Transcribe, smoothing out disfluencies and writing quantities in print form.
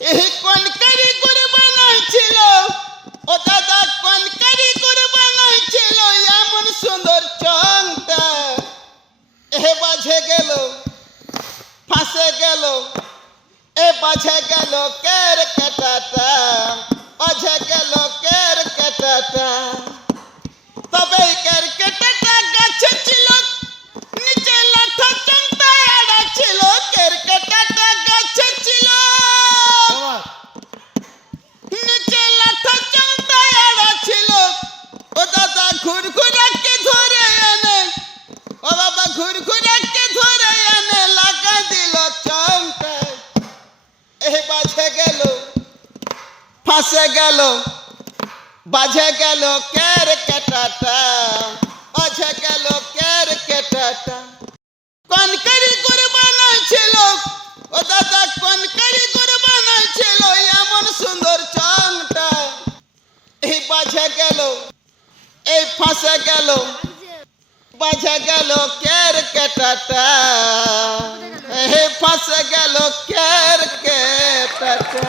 এই কোন কারিগর বানাইছিল ও দাদা, কোন কারিগর বানাইছিল এমন সুন্দর চংটা? এ বাজে গেল, ফাঁসে গেল, এ বাজে গেল কের কেটাটা, বাজে গেল কের কেটাটা। তবে কের কেটাটা গাছে ছিল, নিচে লাঠা চংটা এড়া ছিল। কের কেটাটা গাছে ছিল, নিচে লাঠা চংটা এড়া ছিল। ও দাদা ঘুরঘুরাকে ধরে এনে, ও বাবা ঘুরঘুরাকে ধরে এনে লাগা দিল চংটা। এ বাজে গেল, ফাঁসে গেল, বাজে গেল কের কেটাটা, বাজে গেল কের কেটাটা। কোন কারিগর বানাইছিল ও দাদা, কোন কারিগর বানাইছিল এমন সুন্দর চংটা? এই বাজে গেল, এই ফাঁসে গেল, বাজে গেল কের কেটাটা, এই ফাঁসে গেল কের কেটাটা।